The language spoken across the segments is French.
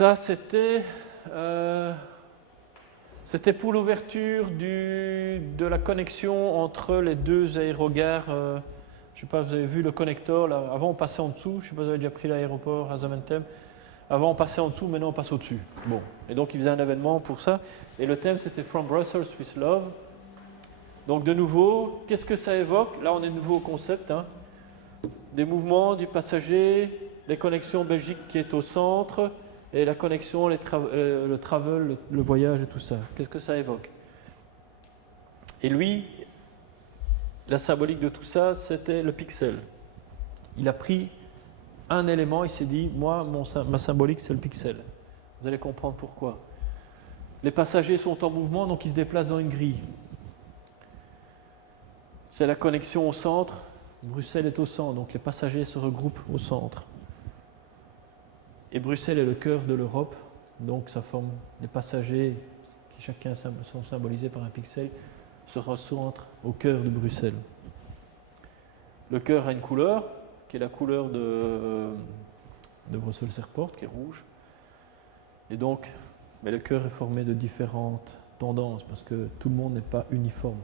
Ça, c'était pour l'ouverture de la connexion entre les deux aérogares. Je ne sais pas, vous avez vu le connecteur, là. Avant on passait en dessous, je ne sais pas si vous avez déjà pris l'aéroport à Zaventem. Avant on passait en dessous, maintenant on passe au-dessus. Bon. Et donc il faisait un événement pour ça. Et le thème c'était From Brussels with Love. Donc de nouveau, qu'est-ce que ça évoque? Là on est de nouveau au concept. Hein. Des mouvements du passager, les connexions Belgique qui est au centre, et la connexion, le travel, le voyage et tout ça. Qu'est-ce que ça évoque? Et lui, la symbolique de tout ça, c'était le pixel. Il a pris un élément, il s'est dit, moi, ma symbolique, c'est le pixel. Vous allez comprendre pourquoi. Les passagers sont en mouvement, donc ils se déplacent dans une grille. C'est la connexion au centre. Bruxelles est au centre, donc les passagers se regroupent au centre. Et Bruxelles est le cœur de l'Europe, donc ça forme des passagers qui chacun sont symbolisés par un pixel, se recentrent au cœur de Bruxelles. Le cœur a une couleur, qui est la couleur de Brussels Airport, qui est rouge. Et donc, mais le cœur est formé de différentes tendances, parce que tout le monde n'est pas uniforme.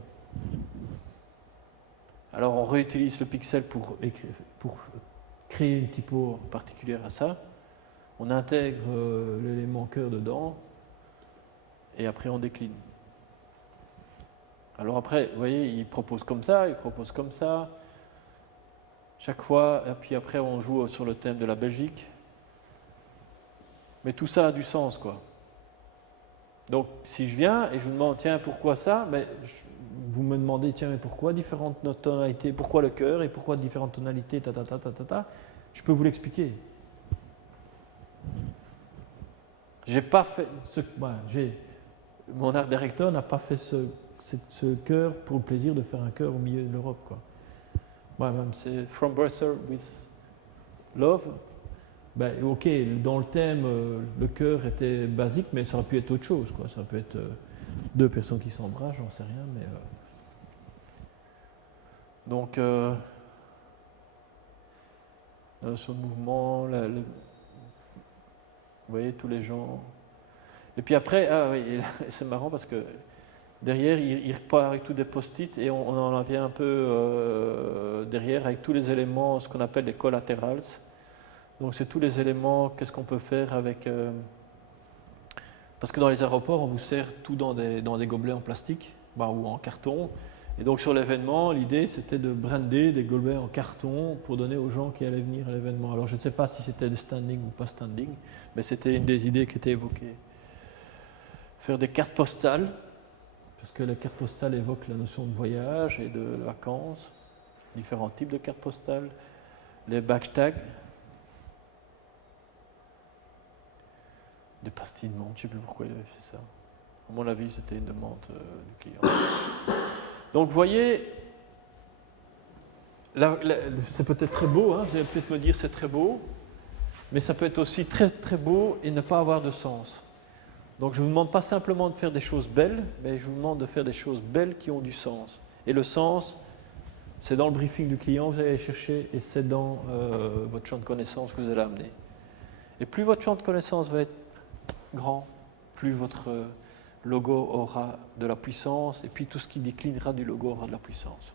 Alors on réutilise le pixel pour créer une typo particulière à ça. On intègre l'élément cœur dedans et après on décline. Alors après, vous voyez, il propose comme ça, il propose comme ça. Chaque fois, et puis après on joue sur le thème de la Belgique. Mais tout ça a du sens, quoi. Donc si je viens et je vous demande, tiens, pourquoi ça? Vous me demandez, tiens, mais pourquoi différentes tonalités? Pourquoi le cœur et pourquoi différentes tonalités? Je peux vous l'expliquer. J'ai pas fait mon art directeur n'a pas fait ce cœur pour le plaisir de faire un cœur au milieu de l'Europe, quoi. Moi-même, c'est From Brussels with Love. Ok, dans le thème, le cœur était basique, mais ça aurait pu être autre chose, quoi. Ça peut être deux personnes qui s'embrassent, j'en sais rien, mais donc la notion de mouvement, vous voyez, tous les gens. Et puis après, c'est marrant parce que derrière, il repart avec tous des post-it et on en vient un peu derrière avec tous les éléments, ce qu'on appelle les collaterals. Donc c'est tous les éléments, qu'est-ce qu'on peut faire avec... parce que dans les aéroports, on vous sert tout dans des gobelets en plastique ou en carton. Et donc sur l'événement, l'idée c'était de brander des gobelets en carton pour donner aux gens qui allaient venir à l'événement. Alors je ne sais pas si c'était de standing ou pas standing, mais c'était une des idées qui était évoquée. Faire des cartes postales, parce que les cartes postales évoquent la notion de voyage et de vacances, différents types de cartes postales, les backtags, des pastilles de menthe, je ne sais plus pourquoi il avait fait ça. À mon avis, c'était une demande du client. Donc vous voyez, c'est peut-être très beau, hein, vous allez peut-être me dire c'est très beau, mais ça peut être aussi très très beau et ne pas avoir de sens. Donc je ne vous demande pas simplement de faire des choses belles, mais je vous demande de faire des choses belles qui ont du sens. Et le sens, c'est dans le briefing du client, vous allez aller chercher, et c'est dans votre champ de connaissances que vous allez amener. Et plus votre champ de connaissances va être grand, plus votre logo aura de la puissance, et puis tout ce qui déclinera du logo aura de la puissance.